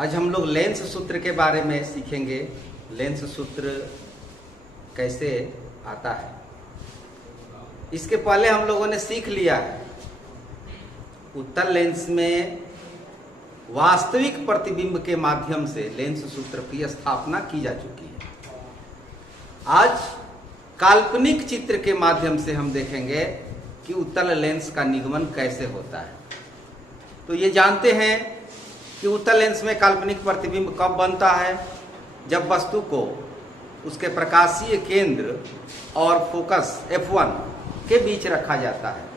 आज हम लोग लेंस सूत्र के बारे में सीखेंगे। लेंस सूत्र कैसे आता है, इसके पहले हम लोगों ने सीख लिया है उत्तल लेंस में वास्तविक प्रतिबिंब के माध्यम से लेंस सूत्र की स्थापना की जा चुकी है। आज काल्पनिक चित्र के माध्यम से हम देखेंगे कि उत्तल लेंस का निगमन कैसे होता है। तो ये जानते हैं कि उत्तल लेंस में काल्पनिक प्रतिबिंब कब बनता है, जब वस्तु को उसके प्रकाशीय केंद्र और फोकस F1 के बीच रखा जाता है।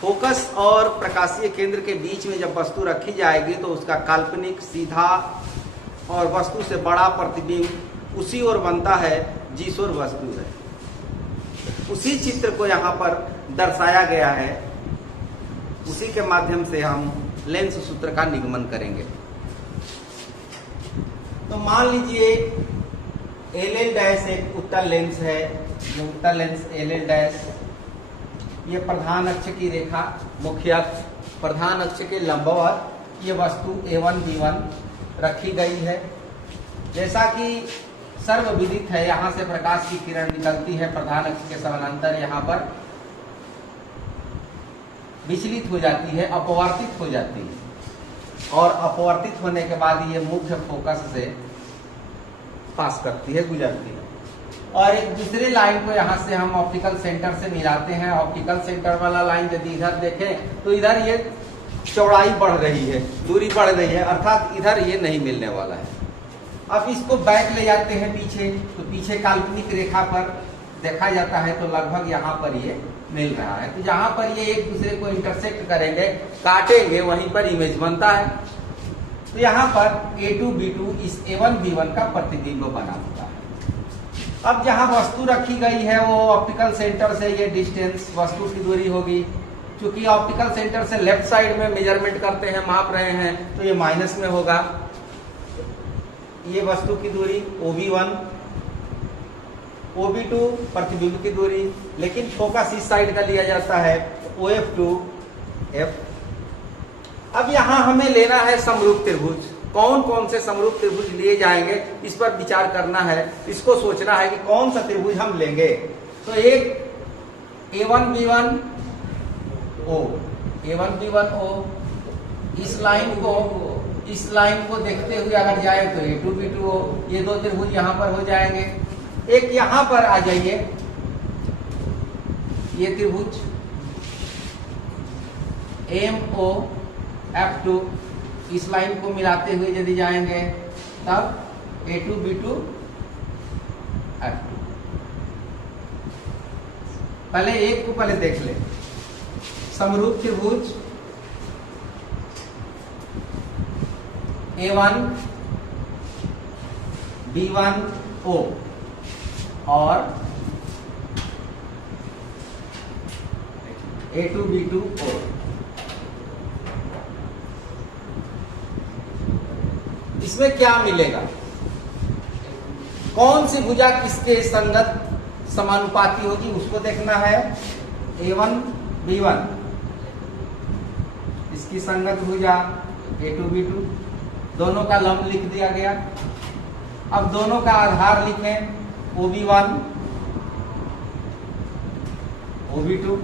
फोकस और प्रकाशीय केंद्र के बीच में जब वस्तु रखी जाएगी तो उसका काल्पनिक सीधा और वस्तु से बड़ा प्रतिबिंब उसी ओर बनता है जिस ओर वस्तु है। उसी चित्र को यहाँ पर दर्शाया गया है, उसी के माध्यम से हम लेंस सूत्र का निगमन करेंगे। तो मान लीजिए LL डैश एक उत्तल लेंस है। ये उत्तल लेंस LL डैश, ये प्रधान अक्ष की रेखा मुख्य अक्ष, प्रधान अक्ष के लंबवत ये वस्तु A1 B1 रखी गई है। जैसा कि सर्वविदित है, यहाँ से प्रकाश की किरण निकलती है, प्रधान अक्ष के समानांतर यहाँ पर विचलित हो जाती है, अपवर्तित हो जाती है, और अपवर्तित होने के बाद ये मुख्य फोकस से पास करती है, गुजरती है। और एक दूसरे लाइन को यहाँ से हम ऑप्टिकल सेंटर से मिलाते हैं। ऑप्टिकल सेंटर वाला लाइन यदि इधर देखें तो इधर ये चौड़ाई बढ़ रही है, दूरी बढ़ रही है, अर्थात इधर ये नहीं मिलने वाला है। अब इसको बैक ले जाते हैं पीछे, तो पीछे काल्पनिक रेखा पर देखा जाता है तो लगभग यहाँ पर ये मिल रहा है। तो जहां पर ये एक दूसरे को इंटरसेक्ट करेंगे, काटेंगे, वहीं पर इमेज बनता है। तो यहाँ पर A2 B2 इस A1 B1 का प्रतिबिंब बना होता है। अब जहां वस्तु रखी गई है वो ऑप्टिकल सेंटर से ये डिस्टेंस वस्तु की दूरी होगी। क्योंकि ऑप्टिकल सेंटर से लेफ्ट साइड में मेजरमेंट करते हैं, माप रहे हैं, तो ये माइनस में होगा। ये वस्तु की दूरी OB1, OB2 प्रतिबिंब की दूरी, लेकिन फोकस इस साइड का लिया जाता है, OF2 F। अब यहां हमें लेना है समरूप त्रिभुज। कौन कौन से समरूप त्रिभुज लिए जाएंगे इस पर विचार करना है, इसको सोचना है कि कौन सा त्रिभुज हम लेंगे। तो एक A1 B1 O, A1 B1 O, इस लाइन को देखते हुए अगर जाए तो A2 B2 O, ये दो त्रिभुज यहां पर हो जाएंगे। एक यहां पर आ जाइए, ये त्रिभुज MO F2, इस लाइन को मिलाते हुए यदि जाएंगे तब A2 B2 F2। पहले एक को पहले देख ले। समरूप त्रिभुज A1 B1 O और A2 B2 O। इसमें क्या मिलेगा, कौन सी भुजा किसके संगत समानुपाती होगी उसको देखना है। A1 B1 इसकी संगत भुजा A2 B2, दोनों का लंब लिख दिया गया। अब दोनों का आधार लिखें, OB1 OB2।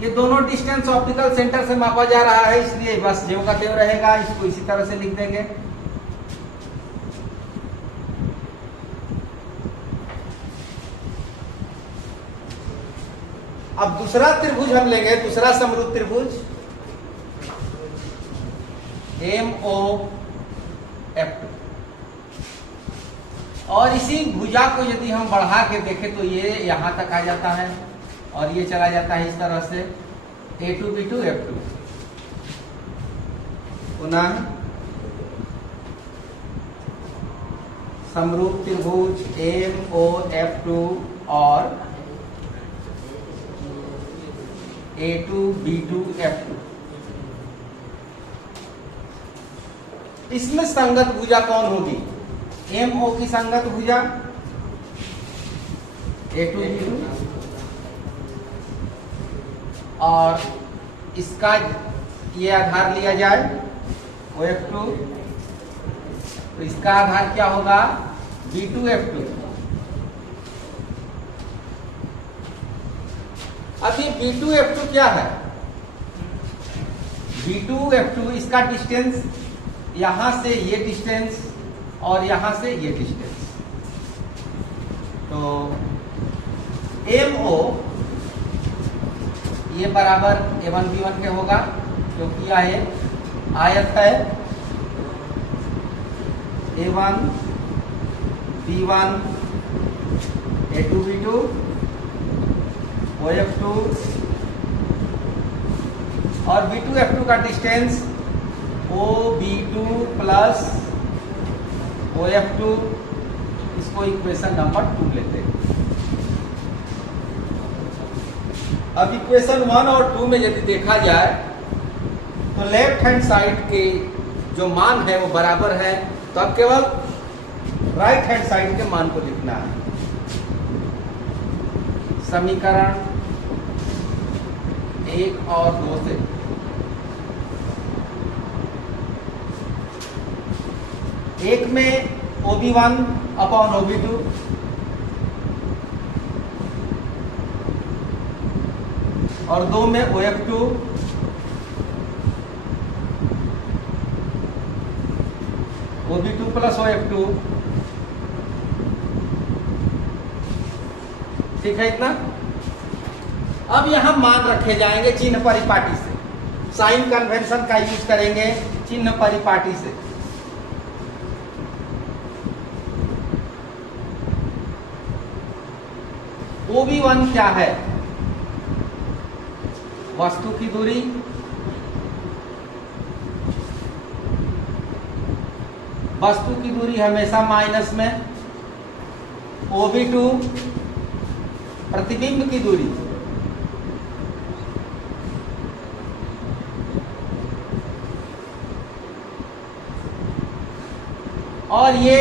ये दोनों डिस्टेंस ऑप्टिकल सेंटर से मापा जा रहा है, इसलिए बस ज्यों का त्यों रहेगा, इसको इसी तरह से लिख देंगे। अब दूसरा त्रिभुज हम लेंगे, दूसरा समरूप त्रिभुज MO F2। और इसी भुजा को यदि हम बढ़ा के देखें तो ये यहां तक आ जाता है और ये चला जाता है इस तरह से A2 B2 F2। पुनः समरूप त्रिभुज MO F2 और A2 B2 F2। इसमें संगत भुजा कौन होगी? MO की संगत भुजा A2 B2 और इसका ये आधार लिया जाए OF2, तो इसका आधार क्या होगा B2F2। अब ये B2F2 क्या है? B2F2 इसका डिस्टेंस, यहां से ये डिस्टेंस और यहां से ये डिस्टेंस, तो MO ये बराबर A1 B1 के होगा, क्योंकि यह आयत है। A1 B1 A2 B2 OF2 और B2F2 का डिस्टेंस OB2 प्लस OF2, इसको इक्वेशन नंबर 2 लेते हैं। अब इक्वेशन 1 और 2 में यदि देखा जाए तो लेफ्ट हैंड साइड के जो मान है वो बराबर है, तो अब केवल राइट हैंड साइड के मान को लिखना है। समीकरण 1 और 2 से एक में OB1 अपॉन OB2 और 2 में OF2 OB2 प्लस OF2, ठीक है इतना। अब यहां मान रखे जाएंगे चिन्ह परिपाटी से, साइन कन्वेंशन का यूज करेंगे चिन्ह परिपाटी से। OB1 क्या है? वस्तु की दूरी, वस्तु की दूरी हमेशा माइनस में। OB2 प्रतिबिंब की दूरी, और ये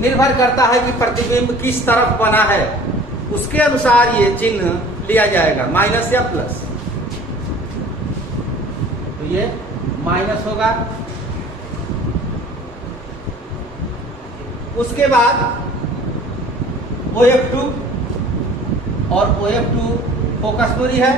निर्भर करता है कि प्रतिबिंब किस तरफ बना है, उसके अनुसार ये चिन्ह लिया जाएगा, माइनस या प्लस। तो ये माइनस होगा। उसके बाद OF2 और OF2 फोकस दूरी है,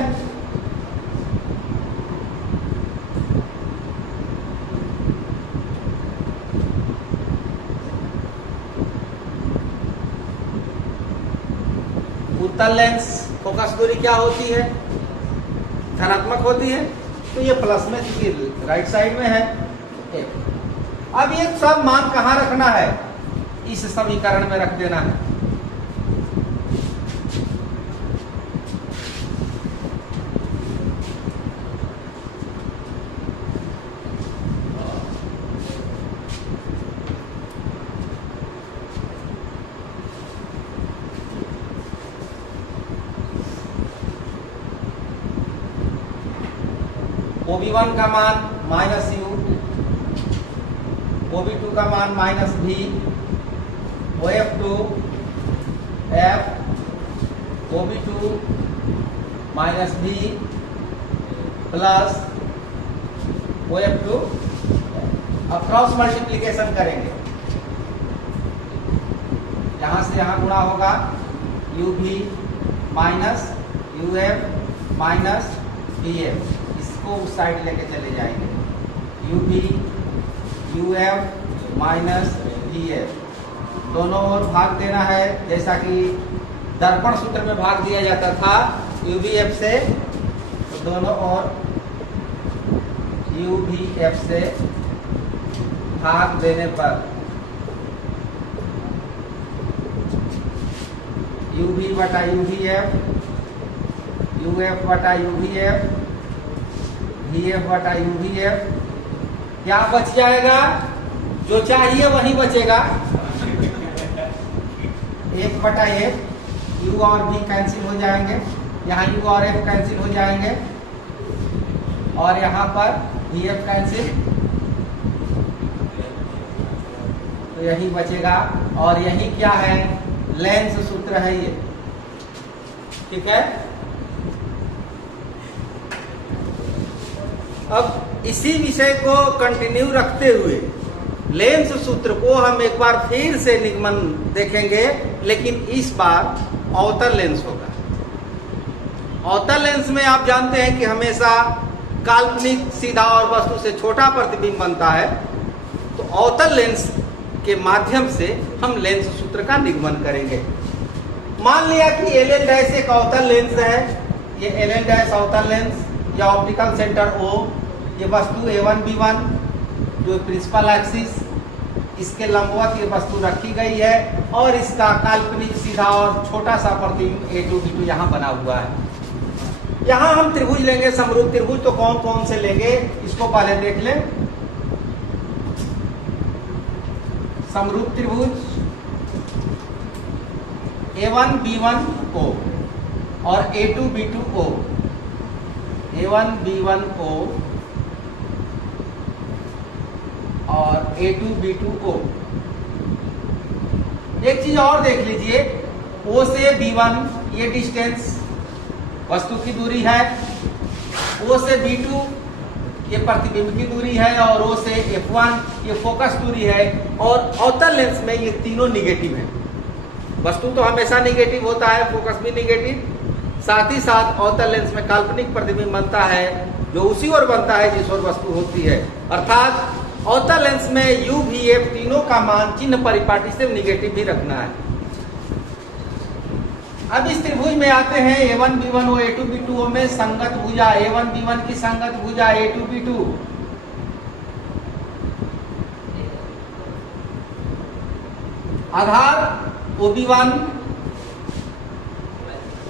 उत्तल लेंस फोकस दूरी क्या होती है? धनात्मक होती है, तो ये प्लस में राइट साइड में है। अब ये सब मान कहां रखना है? इस समीकरण में रख देना है। OB1 का मान माइनस U, OB2 का मान minus V, OF2 F, OB2 minus V plus OF2। अब क्रॉस मल्टीप्लीकेशन करेंगे, यहां से यहां गुणा होगा, UV minus UF minus VF, को उस साइड लेके चले जाएंगे। UV UF माइनस VF, दोनों ओर भाग देना है, जैसा कि दर्पण सूत्र में भाग दिया जाता था UVF से, तो दोनों ओर UVF से भाग देने पर UV बटा UVF, UF बटा UVF, VF बटा UVF, क्या बच जाएगा? जो चाहिए वही बचेगा। 1 बटा F, U और V कैंसिल हो जाएंगे, यहाँ U और F कैंसिल हो जाएंगे, और यहाँ पर VF कैंसिल, तो यही बचेगा। और यही क्या है? लेंस सूत्र है ये, ठीक है। अब इसी विषय को कंटिन्यू रखते हुए लेंस सूत्र को हम एक बार फिर से निगमन देखेंगे, लेकिन इस बार अवतल लेंस होगा। अवतल लेंस में आप जानते हैं कि हमेशा काल्पनिक सीधा और वस्तु से छोटा प्रतिबिंब बनता है। तो अवतल लेंस के माध्यम से हम लेंस सूत्र का निगमन करेंगे। मान लिया कि Ln डैश एक अवतल लेंस है, ये Ln डैश अवतल लेंस या ऑप्टिकल सेंटर O, ये वस्तु A1 B1 जो प्रिंसिपल एक्सिस, इसके लंबवत ये वस्तु रखी गई है और इसका काल्पनिक सीधा और छोटा सा प्रतिबिंब A2 B2 यहाँ बना हुआ है। यहाँ हम त्रिभुज लेंगे, समरूप त्रिभुज। तो कौन कौन से लेंगे इसको पहले देख लें। समरूप त्रिभुज A1 B1 O और A2 B2 O, A1 B1 O और A2 B2 O। एक चीज और देख लीजिए, O से B1 ये डिस्टेंस वस्तु की दूरी है, O से B2 ये प्रतिबिंब की दूरी है और O से F1 ये फोकस दूरी है। और अवतल लेंस में ये तीनों निगेटिव है। वस्तु तो हमेशा निगेटिव होता है, फोकस भी निगेटिव, साथ ही साथ अवतल लेंस में काल्पनिक प्रतिबिंब बनता है जो उसी ओर बनता है जिस ओर वस्तु होती है। अर्थात अवतल लेंस में U V F तीनों का मान चिन्ह परिपाटी से निगेटिव भी रखना है। अब इस त्रिभुज में आते हैं A1 B1 O A2 B2 O में संगत भुजा A1 B1 की संगत भुजा A2 B2। आधार OB1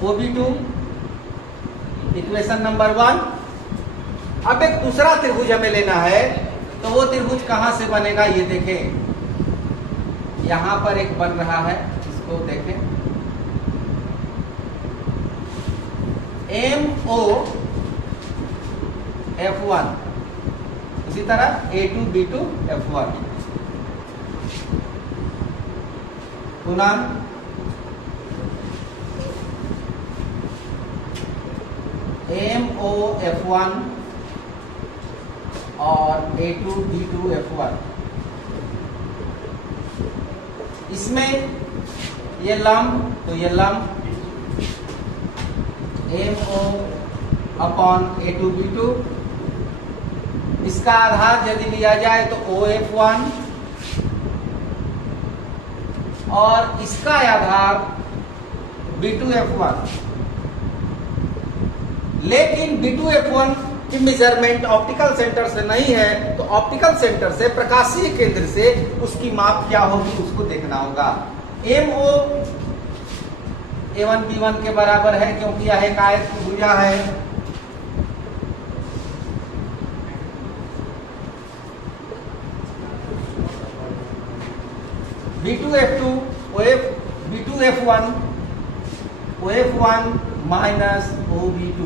OB2, इक्वेशन नंबर 1। अब एक दूसरा त्रिभुज हमें लेना है, तो वो त्रिभुज कहां से बनेगा ये देखें। यहां पर एक बन रहा है, इसको देखें। MO F1, इसी तरह A2 B2 F1 पुनः MO F1 और A2 B2 F1। इसमें ये लंब, तो ये लंब MO अपॉन A2 B2। इसका आधार यदि लिया जाए तो OF1 और इसका आधार B2 F1। लेकिन B2 F1 की मेजरमेंट ऑप्टिकल सेंटर से नहीं है, तो ऑप्टिकल सेंटर से, प्रकाशीय केंद्र से उसकी माप क्या होगी उसको देखना होगा। MO A1 B1 के बराबर है क्योंकि यह एक आयत की भुजा है। B2 F2 B2 F1 OF1 minus OB2,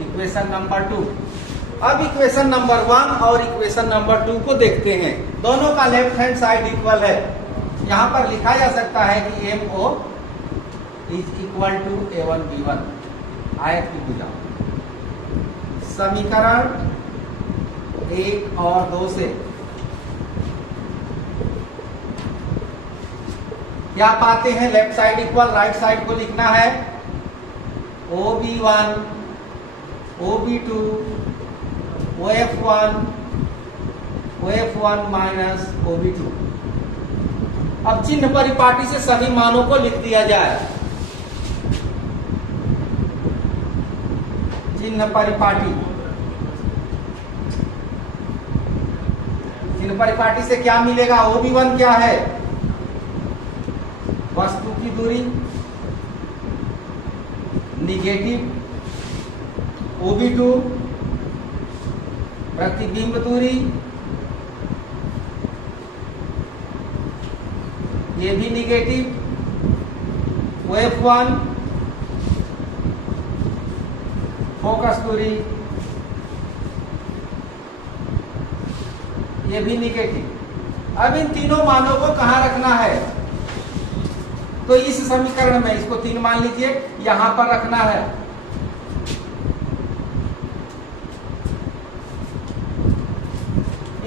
equation number 2। अब इक्वेशन नंबर 1 और इक्वेशन नंबर 2 को देखते हैं। दोनों का लेफ्ट हैंड साइड इक्वल है। यहां पर लिखा जा सकता है कि MO is equal to A1 B1, आयत की भुजा। समीकरण 1 और 2 से क्या पाते हैं? Left side equal, right side को लिखना है OB1 OB2 OF1 minus OB2। अब चिन्ह परिपाटी से सभी मानों को लिख दिया जाए। चिन्ह परिपाटी, चिन्ह परिपाटी से क्या मिलेगा? OB1 क्या है? वस्तु की दूरी, निगेटिव। OB2 प्रतिबिंब दूरी, ये भी निगेटिव। OF1 फोकस दूरी, ये भी निगेटिव। अब इन तीनों मानों को कहां रखना है? तो इस समीकरण में इसको 3 मान लीजिए, यहां पर रखना है।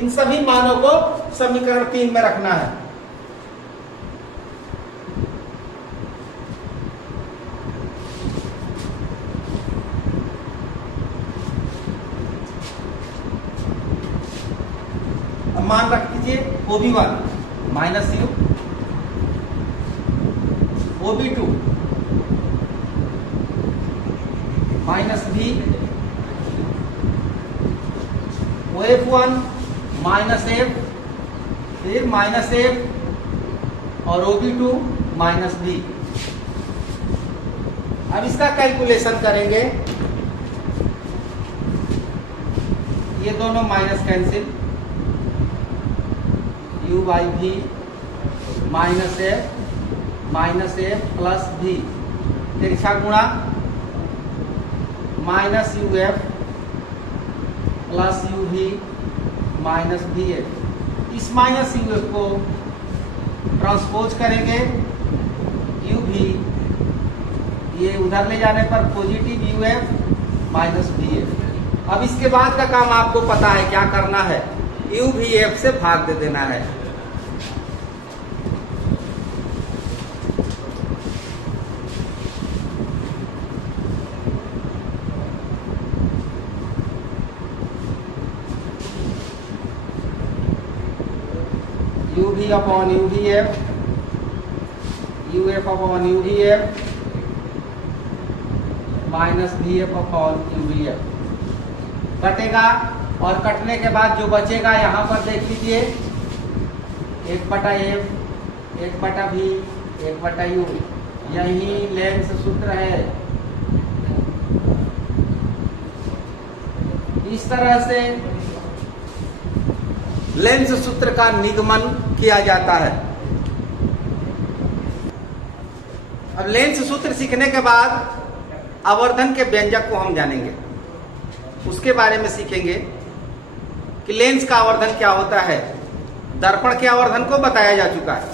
इन सभी मानों को समीकरण 3 में रखना है। अब मान रख दीजिए OB1 minus U, OB2 minus V, OF1 minus F, फिर माइनस F और OB2 माइनस V। अब इसका कैलकुलेशन करेंगे, ये दोनों minus cancel, U by V minus F plus V, तिरछा गुणा minus UF plus UV minus VF। इस माइनस UF को ट्रांसपोज करेंगे UV, ये उधर ले जाने पर पॉजिटिव UF माइनस VF। अब इसके बाद का काम आपको पता है क्या करना है, UVF से भाग दे देना है। UV upon UVF, UF upon UVF minus VF upon UVF कटेगा, और कटने के बाद जो बचेगा यहाँ पर देख लीजिए 1/F, 1/V, 1/U, यही लेंस सूत्र है। इस तरह से लेंस सूत्र का निगमन किया जाता है। अब लेंस सूत्र सीखने के बाद आवर्धन के व्यंजक को हम जानेंगे, उसके बारे में सीखेंगे कि लेंस का आवर्धन क्या होता है। दर्पण के आवर्धन को बताया जा चुका है।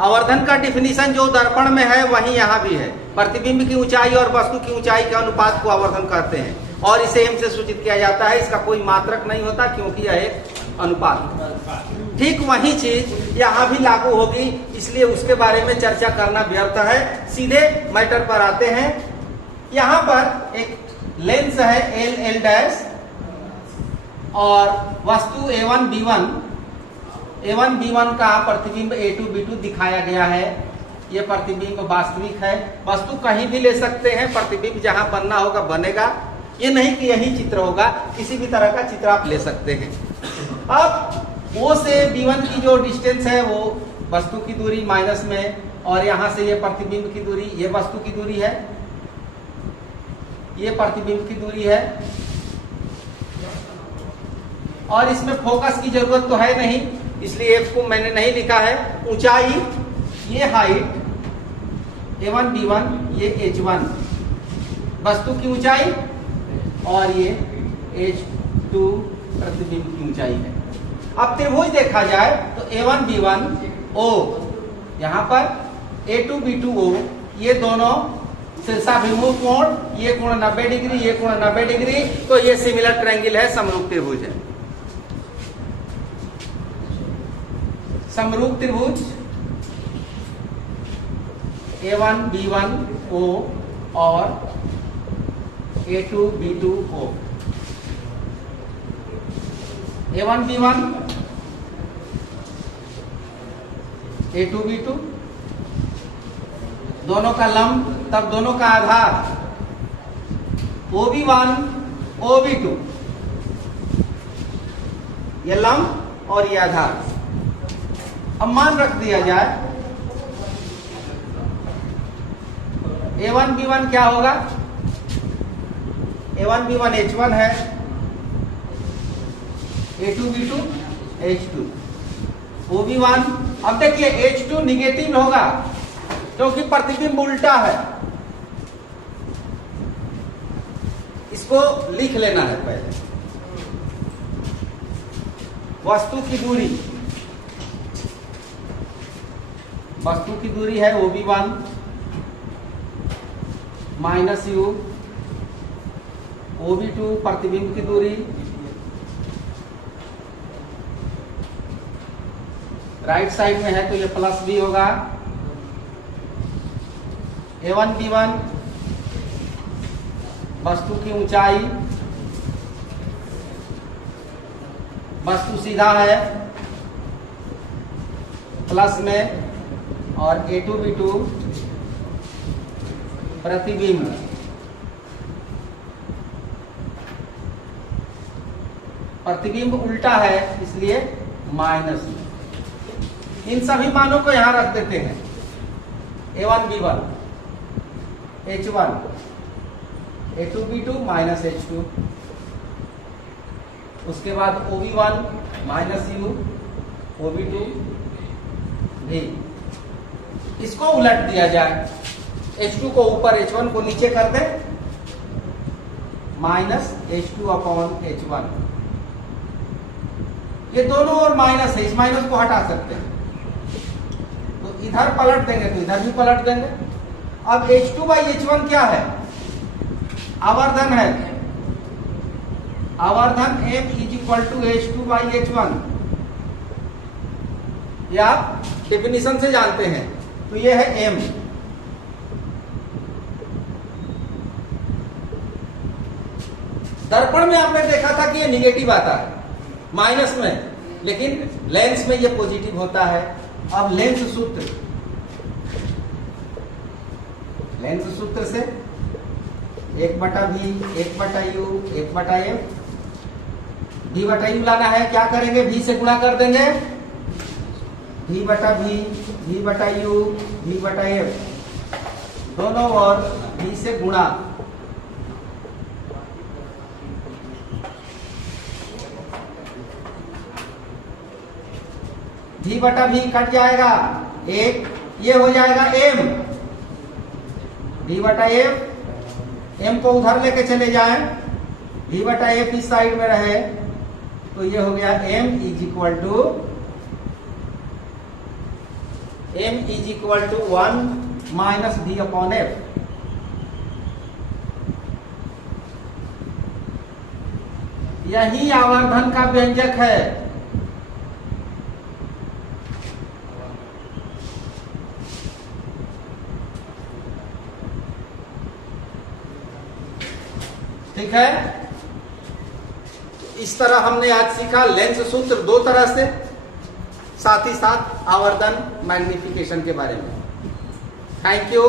आवर्धन का डिफिनीशन जो दर्पण में है वही यहाँ भी है। प्रतिबिंब की ऊंचाई और वस्तु की ऊंचाई के अनुपात को आवर्धन कहते हैं, और इसे m से सूचित किया जाता है। इसका कोई मात्रक नहीं होता क्योंकि यह एक अनुपात। ठीक वही चीज यहाँ भी लागू होगी, इसलिए उसके बारे में चर्चा करना व्यर्थ है। सीधे मैटर पर आते हैं। यहाँ पर एक लेंस है L डैश, और वस्तु A1 B1 का प्रतिबिंब A2 B2 दिखाया गया है। ये प्रतिबिंब वास्तविक है। वस्तु कहीं भी ले सकते हैं, प्रतिबिंब जहां बनना होगा बनेगा। ये नहीं कि यही चित्र होगा, किसी भी तरह का चित्र आप ले सकते हैं। अब O से B1 की जो डिस्टेंस है वो वस्तु की दूरी माइनस में, और यहां से ये प्रतिबिंब की दूरी, ये वस्तु की दूरी है, ये प्रतिबिंब की दूरी है। और इसमें फोकस की जरूरत तो है नहीं, इसलिए F को मैंने नहीं लिखा है। ऊंचाई, ये हाइट A1 B1, ये H1 वस्तु की ऊंचाई, और ये H2 प्रतिबिंब की ऊंचाई है। अब त्रिभुज देखा जाए तो A1 B1 O, यहां पर A2 B2 O, ये दोनों शीर्षाभिमुख कोण, ये कोण 90 डिग्री, ये कोण 90 डिग्री, तो ये सिमिलर ट्रायंगल है, समरूप त्रिभुज है। समरूप त्रिभुज A1 B1 O और A2 B2 O। A1 B1 A2 B2 दोनों का लंब, तब दोनों का आधार OB1 OB2, ये लंब और ये आधार। अब मान रख दिया जाए A1 B1 क्या होगा, A1 B1 H1 है, A2 B2 H2, OB1। अब देखिए H2 निगेटिव होगा क्योंकि प्रतिबिंब उल्टा है। इसको लिख लेना है पहले। वस्तु की दूरी, वस्तु की दूरी है OB1 माइनस U, OB2 प्रतिबिंब की दूरी राइट साइड में है तो ये प्लस बी होगा। A1 B1 वस्तु की ऊंचाई, वस्तु सीधा है प्लस में, और A2 B2 प्रतिबिंब। प्रतिबिंब उल्टा है इसलिए माइनस में। इन सभी मानों को यहां रख देते हैं। A1 B1 H1 A2 B2 minus H2, उसके बाद OB1 माइनस U OB2 भी। इसको उलट दिया जाए, H2 को ऊपर H1 को नीचे कर दे, माइनस H2 अपॉन H1। ये दोनों और माइनस है, इस माइनस को हटा सकते हैं तो इधर पलट देंगे तो इधर भी पलट देंगे। अब H2 बाई H1 क्या है? आवर्धन है। आवर्धन M is equal to H2 by H1, ये आप डेफिनेशन से जानते हैं। तो ये है M। दर्पण में आपने देखा था कि ये निगेटिव आता है माइनस में, लेकिन लेंस में ये पॉजिटिव होता है। अब लेंस सूत्र से 1/V 1/U 1/F V/U लाना है। क्या करेंगे? V से गुणा कर देंगे, V/V V/U V/F, दोनों और V से गुणा। V/V कट जाएगा, एक ये हो जाएगा M। V/F, M को उधर लेके चले जाएं, V/F इस साइड में रहे तो ये हो गया M is equal to 1 minus V upon F। यही आवर्धन का व्यंजक है। ठीक है, इस तरह हमने आज सीखा लेंस सूत्र दो तरह से, साथ ही साथ आवर्धन मैग्निफिकेशन के बारे में। Thank you.